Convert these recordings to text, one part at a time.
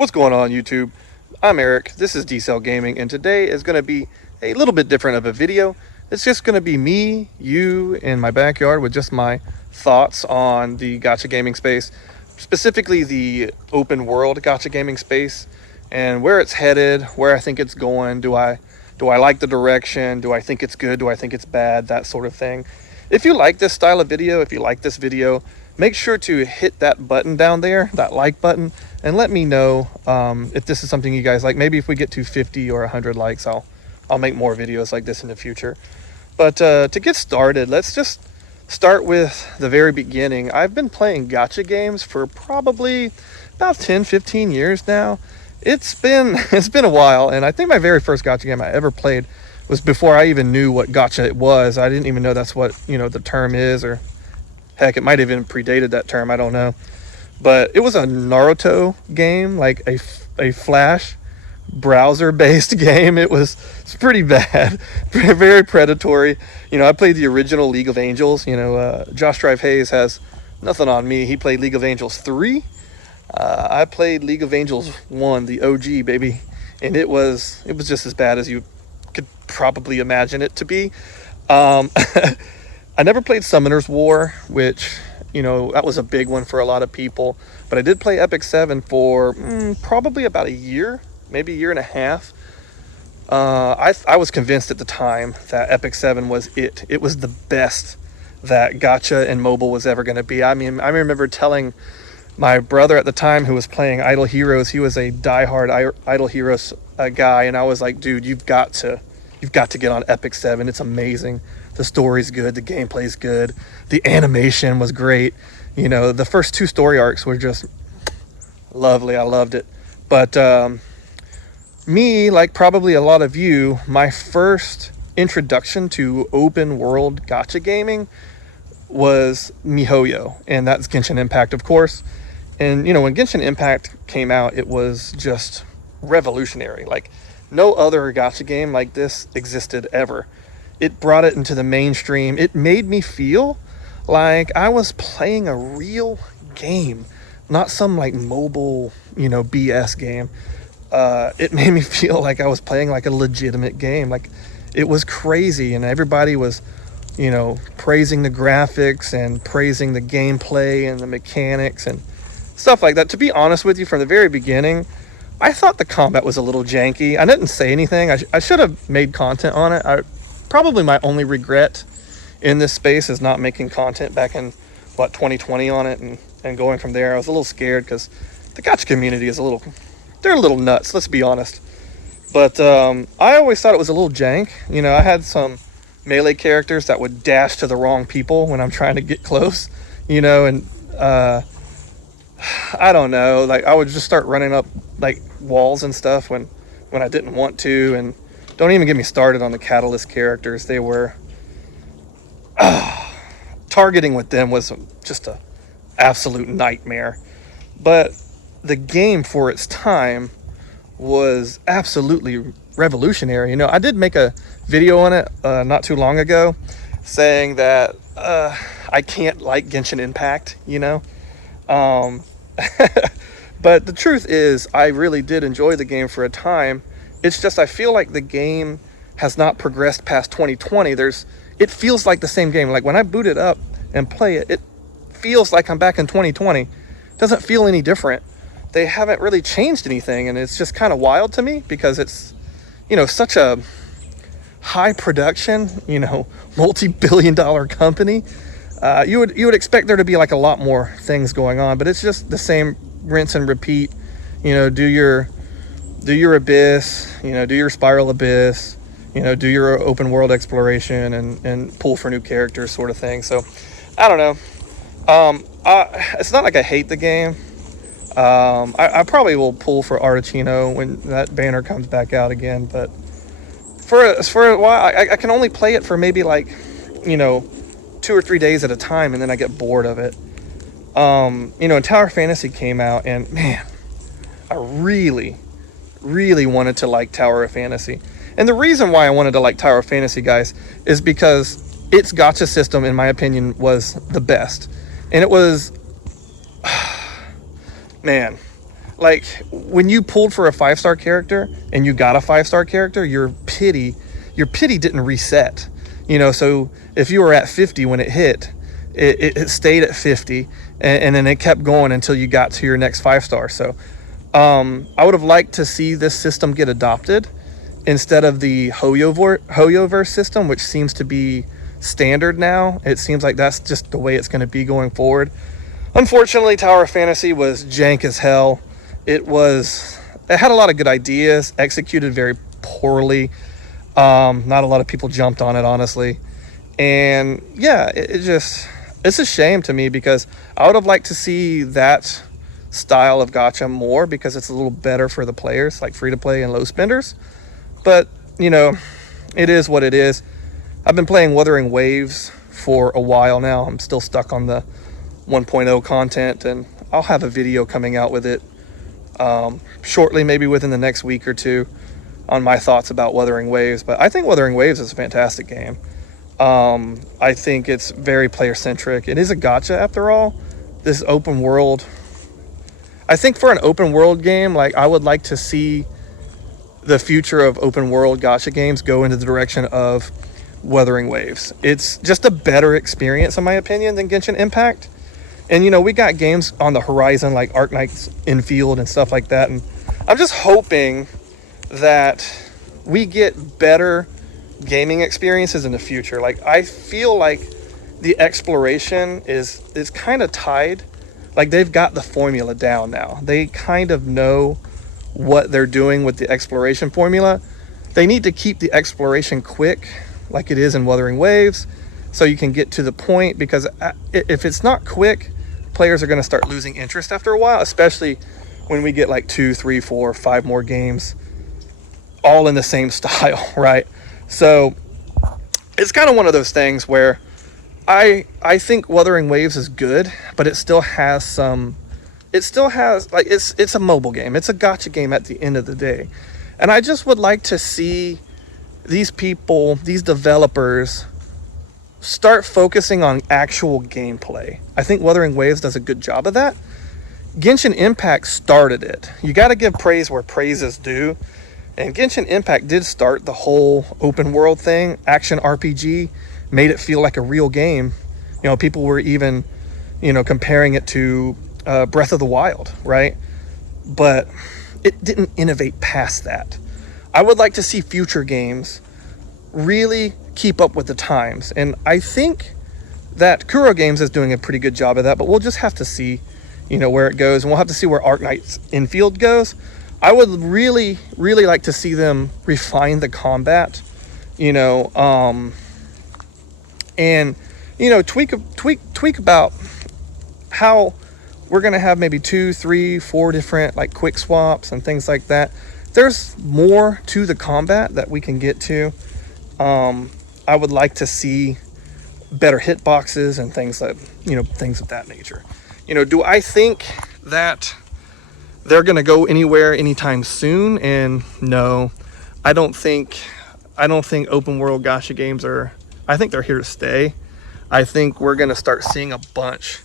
What's going on, YouTube? I'm Eric, this is d-cellgaming, and today is going to be a little bit different of a video. It's just going to be me, you, in my backyard with just my thoughts on the gacha gaming space, specifically the open world gacha gaming space, and where it's headed, where I think it's going. Do I like the direction? Do I think it's good? Do I think it's bad? That sort of thing. If you like this style of video, if you like this video, make sure to hit that button down there, that like button, and let me know if this is something you guys like. Maybe if we get to 50 or 100 likes, I'll make more videos like this in the future. But to get started, let's just start with the very beginning. I've been playing gacha games for probably about 10-15 years now. It's been a while, and I think my very first gacha game I ever played was before I even knew what gacha it was. I didn't even know that's what, the term is, or heck, it might have even predated that term, I don't know. But it was a Naruto game, like a Flash browser-based game. It's pretty bad, very predatory. I played the original League of Angels. Josh Drive Hayes has nothing on me. He played League of Angels 3. I played League of Angels 1, the OG, baby. And it was just as bad as you could probably imagine it to be. I never played Summoner's War, which, that was a big one for a lot of people. But I did play Epic 7 for probably about a year, maybe a year and a half. I was convinced at the time that Epic 7 was it. It was the best that gacha and mobile was ever going to be. I mean, I remember telling my brother at the time, who was playing Idle Heroes, he was a diehard Idle Heroes guy, and I was like, dude, you've got to get on Epic 7. It's amazing. The story's good, the gameplay's good, the animation was great. The first 2 story arcs were just lovely. I loved it. But me, like probably a lot of you, my first introduction to open world gacha gaming was MiHoYo, and that's Genshin Impact, of course. And when Genshin Impact came out, it was just revolutionary. Like, no other gacha game like this existed ever. It brought it into the mainstream. It made me feel like I was playing a real game, not some like mobile, BS game. It made me feel like I was playing like a legitimate game. Like, it was crazy, and everybody was, praising the graphics and praising the gameplay and the mechanics and stuff like that. To be honest with you, from the very beginning, I thought the combat was a little janky. I didn't say anything. I should have made content on it. Probably my only regret in this space is not making content back in 2020 on it and going from there. I was a little scared because the gacha community is they're a little nuts, let's be honest. But I always thought it was a little jank. I had some melee characters that would dash to the wrong people when I'm trying to get close, and I don't know, like I would just start running up like walls and stuff when I didn't want to. And don't even get me started on the Catalyst characters. They were targeting with them was just a absolute nightmare. But the game for its time was absolutely revolutionary. I did make a video on it not too long ago saying that I can't like Genshin Impact, but the truth is I really did enjoy the game for a time. It's just I feel like the game has not progressed past 2020. It feels like the same game. Like when I boot it up and play it, it feels like I'm back in 2020. It doesn't feel any different. They haven't really changed anything, and it's just kind of wild to me because it's, such a high production, multi-billion-dollar company. You would expect there to be like a lot more things going on, but it's just the same rinse and repeat. Do your abyss, do your spiral abyss, do your open world exploration and pull for new characters sort of thing. So I don't know. It's not like I hate the game. I probably will pull for Artichino when that banner comes back out again, but for a while I can only play it for maybe like 2 or 3 days at a time, and then I get bored of it. And Tower Fantasy came out, and man, I really wanted to like Tower of Fantasy. And the reason why I wanted to like Tower of Fantasy, guys, is because its gacha system, in my opinion, was the best. And it was, man, like when you pulled for a 5-star character and you got a 5-star character, your pity didn't reset. So if you were at 50 when it hit, it stayed at 50, and then it kept going until you got to your next 5-star. So I would have liked to see this system get adopted instead of the Hoyoverse system, which seems to be standard now. It seems like that's just the way it's going to be going forward. Unfortunately, Tower of Fantasy was jank as hell. It had a lot of good ideas, executed very poorly. Not a lot of people jumped on it, honestly. And yeah, it's a shame to me, because I would have liked to see that style of gacha more, because it's a little better for the players, like free to play and low spenders. But it is what it is. I've been playing Wuthering Waves for a while now. I'm still stuck on the 1.0 content, and I'll have a video coming out with it shortly, maybe within the next week or two, on my thoughts about Wuthering Waves. But I think Wuthering Waves is a fantastic game. I think it's very player centric. It is a gacha after all. This open world, I think for an open world game, like, I would like to see the future of open world gacha games go into the direction of Wuthering Waves. It's just a better experience, in my opinion, than Genshin Impact. And we got games on the horizon like Arknights Endfield and stuff like that, and I'm just hoping that we get better gaming experiences in the future. Like, I feel like the exploration is kind of tied. Like, they've got the formula down now. They kind of know what they're doing with the exploration formula. They need to keep the exploration quick, like it is in Wuthering Waves, so you can get to the point, because if it's not quick, players are going to start losing interest after a while, especially when we get like 2, 3, 4, 5 more games all in the same style, right? So it's kind of one of those things where I think Wuthering Waves is good, but it still has like, it's a mobile game. It's a gacha game at the end of the day. And I just would like to see these people, these developers, start focusing on actual gameplay. I think Wuthering Waves does a good job of that. Genshin Impact started it. You got to give praise where praise is due. And Genshin Impact did start the whole open world thing, action RPG, made it feel like a real game. People were even, comparing it to Breath of the Wild, right? But it didn't innovate past that. I would like to see future games really keep up with the times, and I think that Kuro Games is doing a pretty good job of that, but we'll just have to see where it goes, and we'll have to see where Arknights Endfield goes. I would really like to see them refine the combat, and tweak about how we're going to have maybe 2, 3, 4 different like quick swaps and things like that. There's more to the combat that we can get to. I would like to see better hitboxes and things of that nature. Do I think that they're going to go anywhere anytime soon? And no, I don't think open world gacha games I think they're here to stay. I think we're going to start seeing a bunch.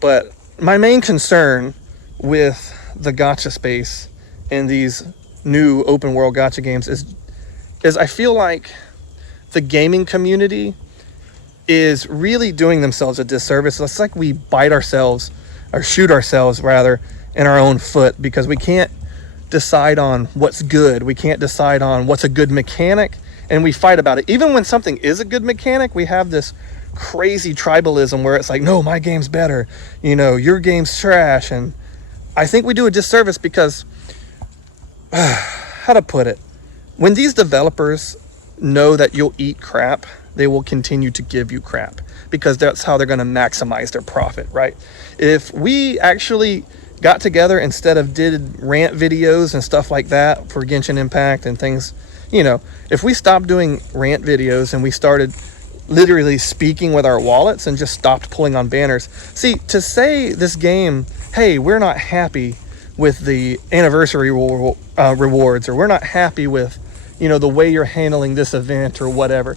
But my main concern with the gacha space and these new open world gacha games is I feel like the gaming community is really doing themselves a disservice. It's like we bite ourselves, or shoot ourselves rather, in our own foot, because we can't decide on what's good. We can't decide on what's a good mechanic, and we fight about it. Even when something is a good mechanic, we have this crazy tribalism where it's like, no, my game's better, your game's trash. And I think we do a disservice, because how to put it, when these developers know that you'll eat crap, they will continue to give you crap, because that's how they're going to maximize their profit, right? If we actually got together instead of did rant videos and stuff like that for Genshin Impact and things, if we stopped doing rant videos and we started literally speaking with our wallets and just stopped pulling on banners. See, to say this game, hey, we're not happy with the anniversary rewards, or we're not happy with the way you're handling this event or whatever,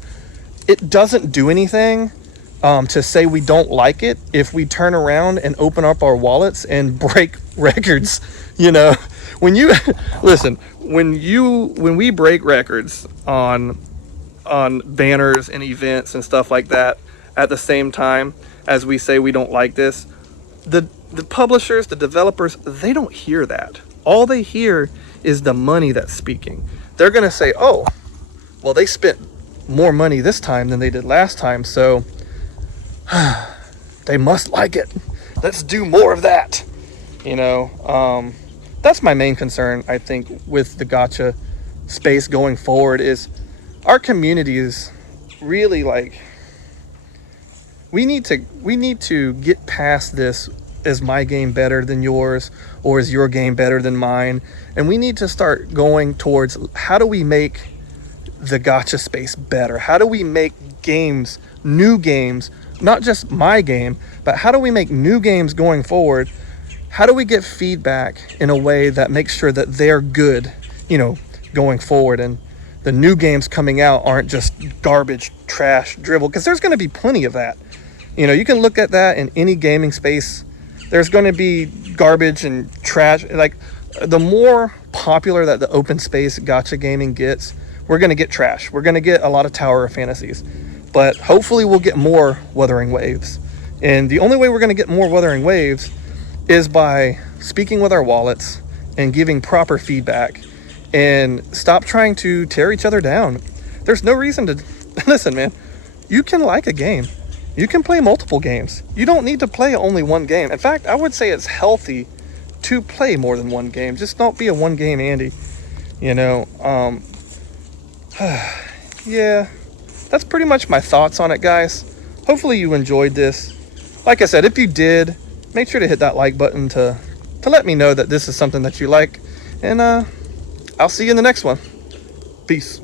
it doesn't do anything to say we don't like it if we turn around and open up our wallets and break records. You know, when you listen, when we break records on banners and events and stuff like that at the same time as we say we don't like this, the publishers, the developers, they don't hear that. All they hear is the money that's speaking. They're going to say, oh, well, they spent more money this time than they did last time, so they must like it. Let's do more of that. You know, that's my main concern, I think, with the gacha space going forward is our community is really like, we need to get past this, is my game better than yours, or is your game better than mine? And we need to start going towards, how do we make the gacha space better? How do we make games, new games, not just my game, but how do we make new games going forward? How do we get feedback in a way that makes sure that they're good, you know, going forward, and the new games coming out aren't just garbage, trash, dribble, because there's going to be plenty of that. You know, you can look at that in any gaming space. There's going to be garbage and trash. Like, the more popular that the open space gacha gaming gets, we're going to get trash. We're going to get a lot of Tower of Fantasies. But hopefully we'll get more Wuthering Waves. And the only way we're going to get more Wuthering Waves is by speaking with our wallets and giving proper feedback, and stop trying to tear each other down. There's no reason to... Listen, man, you can like a game. You can play multiple games. You don't need to play only one game. In fact, I would say it's healthy to play more than one game. Just don't be a one-game Andy. You know, yeah, that's pretty much my thoughts on it, guys. Hopefully you enjoyed this. Like I said, if you did, make sure to hit that like button to let me know that this is something that you like. And I'll see you in the next one. Peace.